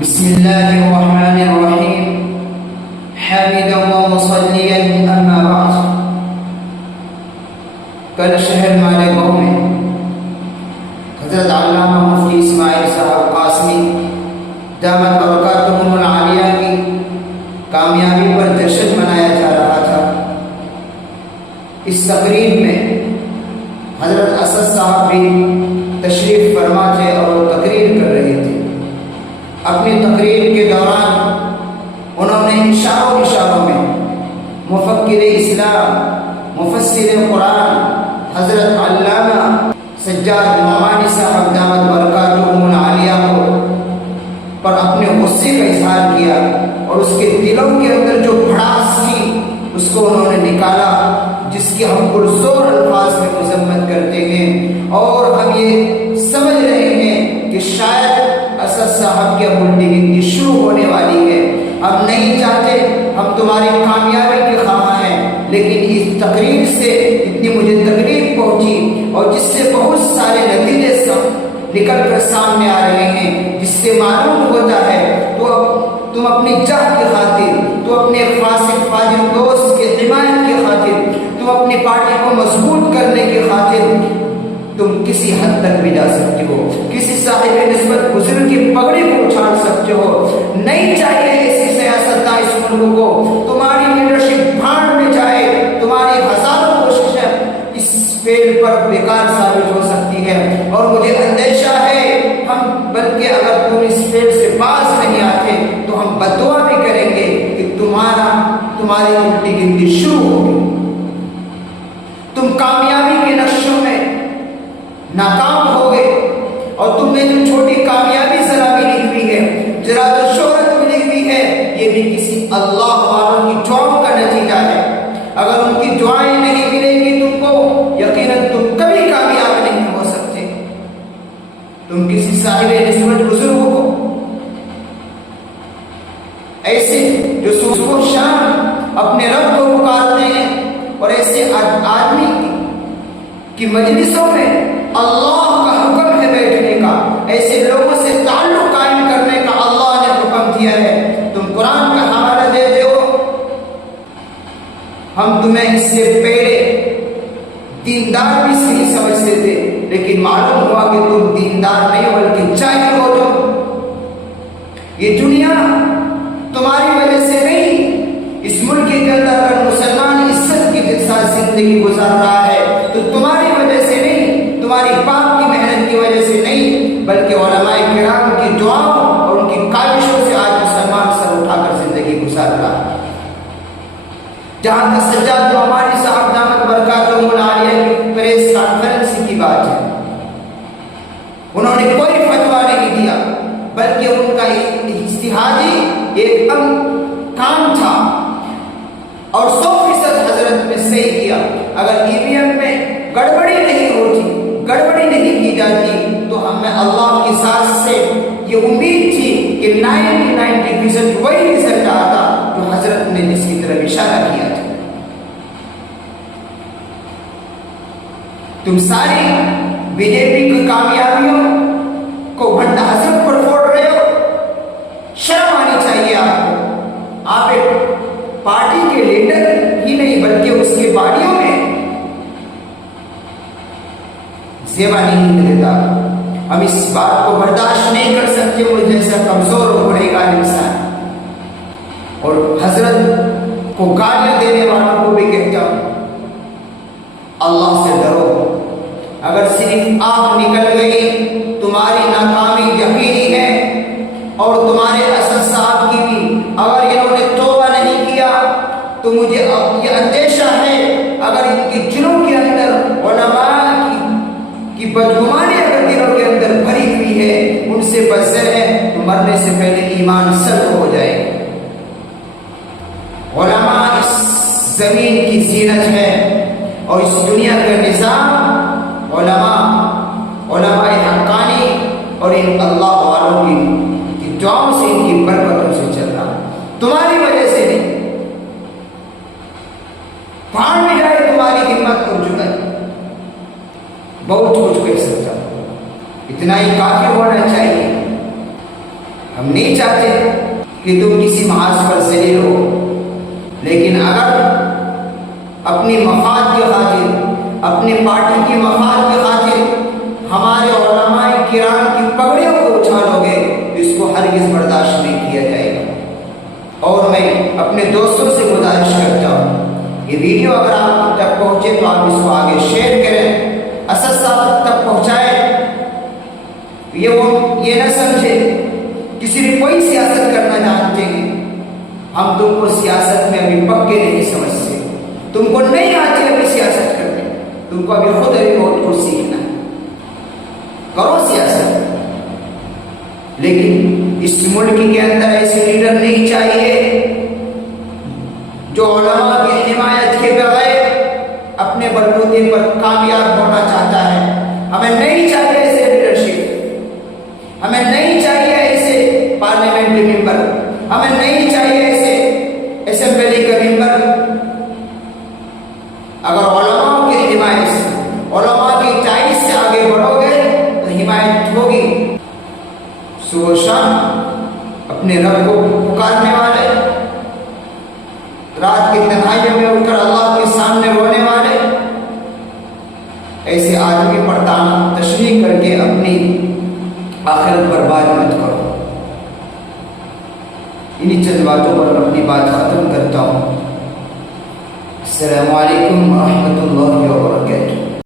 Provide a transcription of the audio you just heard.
بسم الله الرحمن الرحيم حامدا ومصليا اما بعد. کل شہر مالیگاؤں میں حضرت علامہ مفتی اسماعیل صاحب قاسمی دامت برکاتہم العالیہ کی کامیابی پر جشن منایا جا رہا تھا. اس تقریب میں حضرت اسد صاحب بھی تشریف فرما تھے اور وہ تقریر کر رہے تھے. اپنی تقریر کے دوران انہوں نے اشاروں میں مفکر اسلام مفسر قرآن حضرت علامہ سجاد نعمانی صاحب دامت برکاتہم العالیہ پر اپنے غصے کا اظہار کیا اور اس کے دلوں کے اندر جو بھڑاس تھی اس کو انہوں نے نکالا، جس کی ہم پرزور الفاظ میں مذمت کرتے ہیں. اور ہم یہ سمجھ رہے ہیں کہ شاید اسد صاحب کی اب الٹی گنتی شروع ہونے والی ہے. ہم نہیں چاہتے، ہم تمہاری کامیابی کے خواہاں ہیں، لیکن اس تقریر سے اتنی مجھے تکلیف پہنچی اور جس سے بہت سارے نتیجے نکل کر سامنے آ رہے ہیں، جس سے معلوم ہوتا ہے تو تم اپنی جاہ کی خاطر، تو اپنے فاسق فاجر دوست کے حمایت کی خاطر، تم اپنی پارٹی کو مضبوط کرنے کی خاطر تم کسی حد تک بھی جا سکتے ہو، کسی صاحب نسبت بزرگ کی پگڑی کو اچھال سکتے ہو. نہیں چاہیے ایسی سیاست اس ملک کو. تمہاری لیڈرشپ بھاڑ میں جائے، تمہاری ہزاروں کوششیں اس فیل پر بیکار ثابت ہو سکتی ہے. اور مجھے اندیشہ ہے بلکہ اگر تم اس فیل سے باز نہیں آتے تو ہم بددعا بھی کریں گے کہ تمہاری الٹی گنتی شروع ہوگی. تم کامیابی کے نقشوں میں ناکام ہو گئے اور تم نے جو چھوٹی کامیابی ذرا ملی ہوئی ہے، ذرا جو شہرت ملی ہوئی ہے، یہ بھی کسی اللہ والوں کی دعاؤں کا نتیجہ ہے. اگر ان کی دعائیں نہیں ملیں گی تم کو، یقیناً تم کبھی کامیاب نہیں ہو سکتے. تم کسی صاحب نسبت بزرگوں کو ایسے جو صبح و شام اپنے رب کو پکارتے ہیں اور ایسے آدمی کی مجلسوں میں اللہ کا حکم ہے بیٹھنے کا، ایسے لوگوں سے تعلق قائم کرنے کا اللہ نے حکم دیا ہے. تم قرآن کا حوالہ دیتے ہو، ہم تمہیں اس سے پہلے دیندار بھی صحیح سمجھتے تھے، لیکن معلوم ہوا کہ تم دیندار نہیں بلکہ جاہل ہو. یہ دنیا تمہاری وجہ سے نہیں، اس ملک کے اندر اگر مسلمان عزت کے ساتھ زندگی گزار رہا ہے تو تمہاری وجہ سے نہیں، تمہاری باپ کی محنت کی وجہ سے نہیں، بلکہ علماء کرام کی دعاؤں اور ان کی کاوشوں سے آج مسلمان سر اٹھا کر زندگی گزار رہا ہے. جہاں تک سجاد نعمانی صاحب دامت برکاتہم العالیہ کی پریس کانفرنس کی بات ہے، انہوں نے کوئی فتویٰ نہیں دیا، بلکہ ان کا اجتہادی ایک کام تھا اور 100% حضرت نے صحیح کیا. اگر ای وی ایم میں گڑبڑی نہیں ہوتی، گڑبڑی نہیں کی جاتی تو ہمیں اللہ کی ذات سے یہ امید تھی کہ 99% وہی رزلٹ آتا جو حضرت نے جس کی طرف اشارہ کیا تھا. تم ساری بی جے پی کی کامیابیوں کو بھنڈا حضرت پر پھوڑ رہے ہو. شرم آنی چاہیے آپ کو. آپ ایک پارٹی کے لیڈر ہی نہیں بلکہ اس کے باڑیوں میں زیبا نہیں دیتا. ہم اس بات کو برداشت نہیں کر سکتے وہ جیسا کمزور و گنہگار انسان. اور حضرت کو گالیاں دینے والوں کو بھی کہتا ہوں، اللہ سے ڈرو. اگر صرف آنکھ نکل گئی، تمہاری ناکامی یقینی ہے. اور تمہارے اسد صاحب کی بھی اگر انہوں نے توبہ نہیں کیا تو مجھے یہ اندیشہ ہے اگر ان کی دلوں کے اندر علماء کی بدگمانی اگر دلوں کے اندر بھری ہوئی ہے، ان سے بچے ہیں تو مرنے سے پہلے ایمان سلب ہو جائے. علماء اس زمین کی زینت ہے اور اس دنیا کا نظام علماء حقانی اور ان اللہ والوں کی دعاؤں سے، ان کی برکتوں سے چل رہا ہے. تمہاری وجہ سے نہیں. پھاڑ میں جائے تمہاری ہمت اور جرأت. بہت کچھ کہہ سکتا ہوں، اتنا ہی کافی ہونا چاہیے. ہم نہیں چاہتے کہ تم کسی محاذ پر ذلیل ہو، لیکن اگر اپنی مفاد کی خاطر، اپنی پارٹی کی مفاد کی خاطر ہمارے علماء کرام کی پگڑیوں کو اچھالو گے، اس کو ہرگز برداشت نہیں کیا جائے گا۔ اور میں اپنے دوستوں سے گزارش کرتا ہوں، یہ ویڈیو اگر آپ تک پہنچے تو آپ اس کو آگے شیئر کریں، اسد صاحب تک پہنچائیں۔ یہ نہ سمجھے کہ صرف کوئی سیاست کرنا جانتے ہیں، ہم تم کو سیاست میں ابھی پکے نہیں سمجھتے، تم کو نہیں آتی ابھی سیاست کرنے، تم کو ابھی خود ابھی بہت کچھ سیکھنا ہے، کرو سیاست۔ لیکن اس ملک کے اندر ایسے لیڈر نہیں چاہیے جو علماء کی حمایت کے بغیر اپنے بلبوتے پر کامیاب ہونا چاہتا ہے۔ ہمیں نہیں چاہیے ایسے لیڈرشپ، ہمیں نہیں چاہیے ایسے پارلیمنٹ ممبر، ہمیں نہیں چاہیے ایسے اسمبلی کا ممبر۔ اگر علماء کی حمایت سے، علماء کی چائس سے آگے بڑھو گے تو حمایت ہوگی۔ صبح شام اپنے رب کو پکارنے والے، رات کی تنہائیوں میں اٹھ کر اللہ کے سامنے رونے والے، ایسے آدمی پر تشریح کر کے اپنی آخرت برباد مت کرو۔ انہی چند باتوں پر اپنی بات ختم کرتا ہوں۔ السلام علیکم ورحمۃ اللہ وبرکاتہ۔